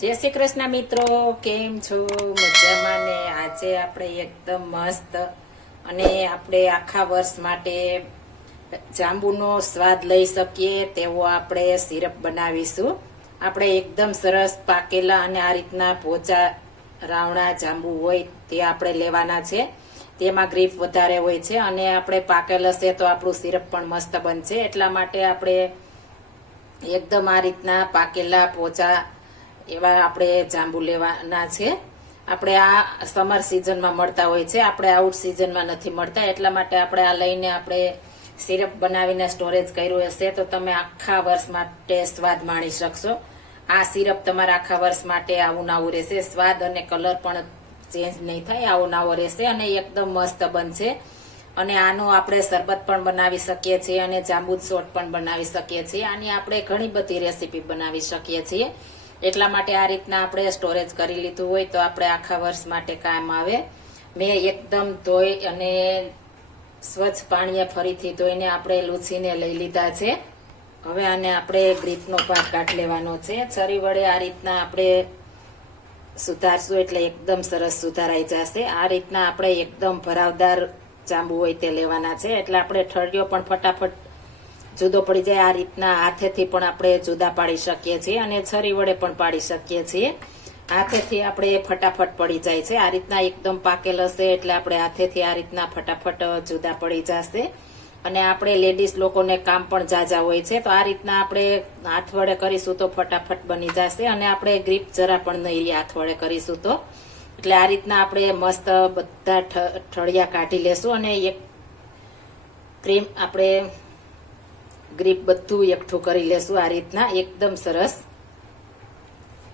જય શ્રી કૃષ્ણ મિત્રો, કેમ છો? મજામાં ને? આજે આપણે એકદમ મસ્ત અને આપણે આખા વર્ષ માટે જાંબુનો સ્વાદ લઈ શકીએ તેવો આપણે સિરપ બનાવીશું. આપણે એકદમ સરસ પાકેલા અને આ રીતના પોચા રાવણા જાંબુ હોય તે આપણે લેવાના છે. તેમાં ગ્રીપ વધારે હોય છે અને આપણે પાકેલ હશે તો આપણું સિરપ પણ મસ્ત બનશે. એટલા માટે આપણે એકદમ આ રીતના પાકેલા પોચા એવા આપણે જાંબુ લેવાના છે. આપણે આ સમર સિઝનમાં મળતા હોય છે, આપણે આઉટ સિઝનમાં નથી મળતા. એટલા માટે આપણે આ લઈને આપણે સિરપ બનાવીને સ્ટોરેજ કર્યું હશે તો તમે આખા વર્ષ માટે સ્વાદ માણી શકશો. આ સિરપ તમારા આખા વર્ષ માટે આવું નાવું રહેશે. સ્વાદ અને કલર પણ ચેન્જ નહીં થાય, આવું નાવો રહેશે અને એકદમ મસ્ત બનશે. અને આનું આપણે શરબત પણ બનાવી શકીએ છીએ અને જાંબુ શોટ પણ બનાવી શકીએ છીએ. આની આપણે ઘણી બધી રેસીપી બનાવી શકીએ છીએ. એટલા માટે આ રીતના આપણે સ્ટોરેજ કરી લીધું હોય તો આપણે આખા વર્ષ માટે કામ આવે. મેં એકદમ ધોઈ અને સ્વચ્છ પાણીએ ફરીથી ધોઈને આપણે લૂછીને લઈ લીધા છે. હવે આને આપણે ગ્રીપનો ભાગ કાઢી લેવાનો છે. છરી વડે આ રીતના આપણે સુધારશું એટલે એકદમ સરસ સુધારાઈ જશે. આ રીતના આપણે એકદમ ભરાવદાર જાંબુ હોય તે લેવાના છે એટલે આપણે ઠળિયો પણ ફટાફટ જુદો પડી જાય. આ રીતના હાથેથી પણ આપણે જુદા પાડી શકીએ છીએ અને છરી વડે પણ પાડી શકીએ છીએ. હાથેથી આપણે ફટાફટ પડી જાય છે. આ રીતના એકદમ પાકેલ હશે એટલે આપણે હાથેથી આ રીતના ફટાફટ જુદા પડી જશે. અને આપણે લેડીઝ લોકોને કામ પણ જાજા હોય છે તો આ રીતના આપણે હાથ વડે કરીશું તો ફટાફટ બની જશે. અને આપણે ગ્રીપ જરા પણ નહીં હાથ વડે કરીશું તો. એટલે આ રીતના આપણે મસ્ત બધા ઠળિયા કાઢી લેશું અને એક ક્રીમ આપણે ગ્રીપ બધું એકઠું કરી લેશું. આ રીતના એકદમ સરસ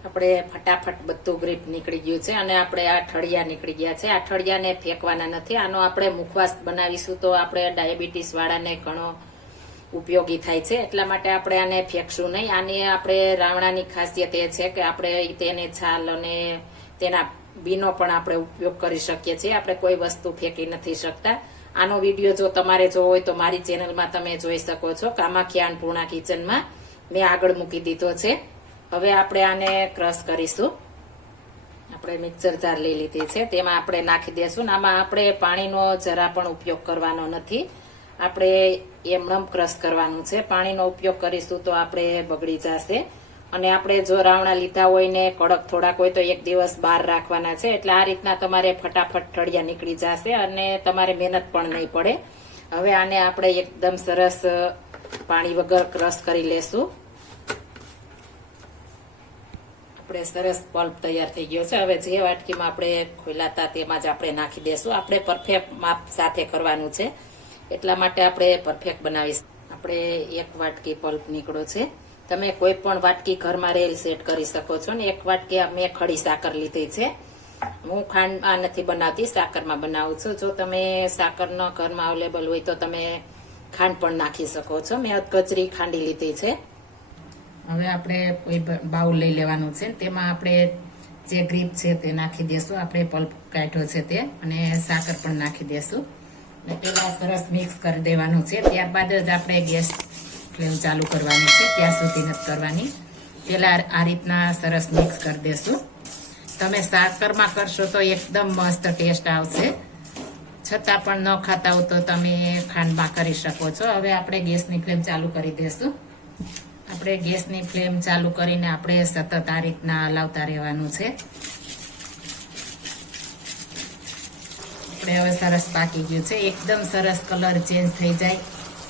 આપણે ફટાફટ બધું ગ્રીપ નીકળી ગયું છે અને આપણે આ ઠળિયા નીકળી ગયા છે. આ ઠળિયાને ફેંકવાના નથી. આનો આપણે મુખવાસ બનાવીશું તો આપણે ડાયાબિટીસ વાળાને ઘણો ઉપયોગી થાય છે. એટલા માટે આપણે આને ફેંકશું નહીં. આની આપણે રાવણાની ખાસિયત એ છે કે આપણે તેને છાલ અને તેના બીનો પણ આપણે ઉપયોગ કરી શકીએ છીએ. આપણે કોઈ વસ્તુ ફેંકી નથી શકતા. આનો વિડીયો જો તમારે જોવો હોય તો મારી ચેનલમાં તમે જોઈ શકો છો. કામાખ્યા અન્નપૂર્ણા કિચનમાં મેં આગળ મૂકી દીધો છે. હવે આપણે આને ક્રશ કરીશું. આપણે મિક્સર જાર લઈ લીધી છે, તેમાં આપણે નાખી દઈશું. આમાં આપણે પાણીનો જરા પણ ઉપયોગ કરવાનો નથી. આપણે એમણમ ક્રશ કરવાનું છે. પાણીનો ઉપયોગ કરીશું તો આપણે બગડી જશે. અને આપણે જો રાવણા લીધા હોય ને કડક થોડાક હોય તો એક દિવસ બહાર રાખવાના છે. એટલે આ રીતના તમારે ફટાફટ ઠળિયા નીકળી જશે અને તમારે મહેનત પણ નહીં પડે. હવે આને આપણે એકદમ સરસ પાણી વગર ક્રશ કરી લેશું. આપણે સરસ પલ્પ તૈયાર થઈ ગયો છે. હવે જે વાટકીમાં આપણે ખોલાતા તેમાં જ આપણે નાખી દેશું. આપણે પરફેક્ટ માપ સાથે કરવાનું છે એટલા માટે આપણે પરફેક્ટ બનાવીશું. આપણે એક વાટકી પલ્પ નીકળ્યો છે. તમે કોઈ પણ વાટકી ઘરમાં રેલ સેટ કરી શકો છો ને. એક વાટકી મેં ખડી સાકર લીધી છે. હું ખાંડમાં નથી બનાવતી, સાકરમાં બનાવું છું. જો તમે સાકર ન ઘરમાં અવેલેબલ હોય તો તમે ખાંડ પણ નાખી શકો છો. મેં અધકચરી ખાંડી લીધી છે. હવે આપણે કોઈ બાઉલ લઈ લેવાનું છે. તેમાં આપણે જે ગ્રીપ છે તે નાખી દેશું. આપણે પલ્પ કાઢ્યો છે તે અને સાકર પણ નાખી દેશું. અને પેલા સરસ મિક્સ કરી દેવાનું છે. ત્યારબાદ જ આપણે ગેસ ફ્લેમ ચાલુ કરવાની છે. ત્યાં સુધી નથી કરવાની. પેલા આ રીતના સરસ મિક્સ કરી દેશું. તમે સાકરમાં કરશો તો એકદમ મસ્ત ટેસ્ટ આવશે. છતાં પણ ન ખાતા હો તો તમે ખાંડમાં કરી શકો છો. હવે આપણે ગેસની ફ્લેમ ચાલુ કરી દેશું. આપણે ગેસની ફ્લેમ ચાલુ કરીને આપણે સતત આ રીતના હલાવતા રહેવાનું છે. આપણે હવે સરસ પાકી ગયું છે. એકદમ સરસ કલર ચેન્જ થઈ જાય,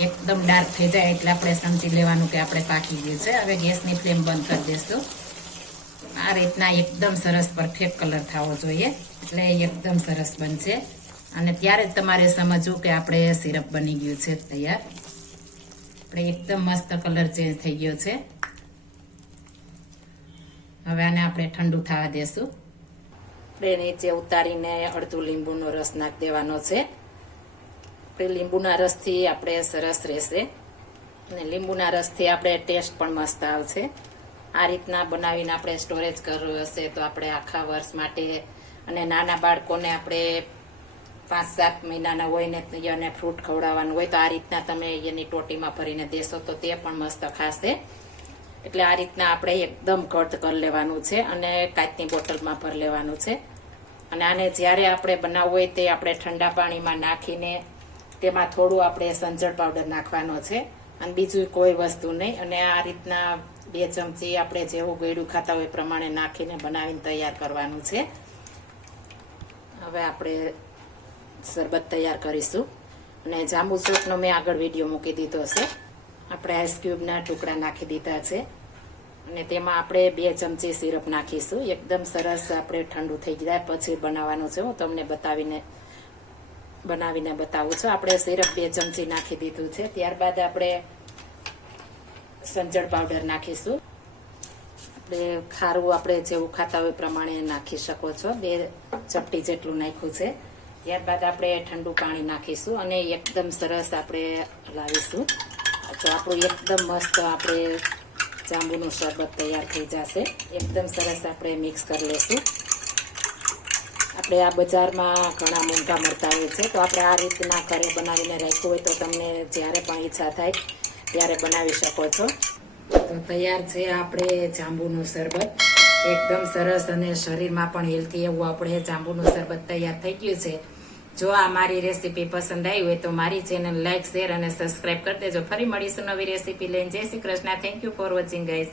એકદમ ડાર્ક થઈ જાય એટલે આપણે સમજી લેવાનું કે આપણે પાકી ગયું છે. હવે ગેસની ફ્લેમ બંધ કરી દઈશું. આ રીતના એકદમ સરસ પરફેક્ટ કલર થવો જોઈએ એટલે એકદમ સરસ બનશે. અને ત્યારે જ તમારે સમજવું કે આપણે સિરપ બની ગયું છે તૈયાર. આપણે એકદમ મસ્ત કલર ચેન્જ થઈ ગયો છે. હવે આને આપણે ઠંડુ થવા દેશું. આપણે નીચે ઉતારીને અડધું લીંબુનો રસ નાખી દેવાનો છે. લીંબુના રસથી આપણે સરસ રહેશે અને લીંબુના રસથી આપણે ટેસ્ટ પણ મસ્ત આવશે. આ રીતના બનાવીને આપણે સ્ટોરેજ કરવું હશે તો આપણે આખા વર્ષ માટે અને નાના બાળકોને આપણે 5-7 મહિનાના હોય ને એને ફ્રૂટ ખવડાવવાનું હોય તો આ રીતના તમે એની ટોટીમાં ભરીને દેશો તો તે પણ મસ્ત ખાશે. એટલે આ રીતના આપણે એકદમ ઘટ કરી લેવાનું છે અને કાચની બોટલમાં ભરી લેવાનું છે. અને આને જ્યારે આપણે બનાવવું હોય તે આપણે ઠંડા પાણીમાં નાખીને તેમાં થોડું આપણે સંચળ પાવડર નાખવાનો છે અને બીજું કોઈ વસ્તુ નહીં. અને આ રીતના 2 ચમચી આપણે જેવું ગળ્યું ખાતા હોય એ પ્રમાણે નાખીને બનાવીને તૈયાર કરવાનું છે. હવે આપણે શરબત તૈયાર કરીશું. અને જાંબુ ચોકનો મેં આગળ વિડીયો મૂકી દીધો છે. આપણે આઈસ ક્યુબના ટુકડા નાખી દીધા છે અને તેમાં આપણે 2 ચમચી સિરપ નાખીશું. એકદમ સરસ આપણે ઠંડુ થઈ જાય પછી બનાવવાનું છે. હું તમને બનાવીને બતાવું છું. આપણે સિરપ 2 ચમચી નાખી દીધું છે. ત્યારબાદ આપણે સંચળ પાવડર નાખીશું. આપણે ખારું આપણે જેવું ખાતા હોય પ્રમાણે નાખી શકો છો. 2 ચપટી જેટલું નાખ્યું છે. ત્યારબાદ આપણે ઠંડુ પાણી નાખીશું અને એકદમ સરસ આપણે હલાવીશું. તો આપણું એકદમ મસ્ત આપણે જાંબુનું શરબત તૈયાર થઈ જશે. એકદમ સરસ આપણે મિક્સ કરી લઈશું. આપણે આ બજારમાં ઘણા મોંઘા મળતા હોય છે, તો આપણે આ રીતના ઘરે બનાવીને રાખ્યું હોય તો તમને જ્યારે પણ ઈચ્છા થાય ત્યારે બનાવી શકો છો. તો તૈયાર છે આપણે જાંબુનું શરબત. એકદમ સરસ અને શરીરમાં પણ હેલ્થી એવું આપણે જાંબુનું શરબત તૈયાર થઈ ગયું છે. જો આ મારી રેસીપી પસંદ આવી હોય તો મારી ચેનલ લાઈક, શેર અને સબસ્ક્રાઇબ કરી દેજો. ફરી મળીશું નવી રેસીપી લઈને. જય Shri Krishna. Thank you for watching guys.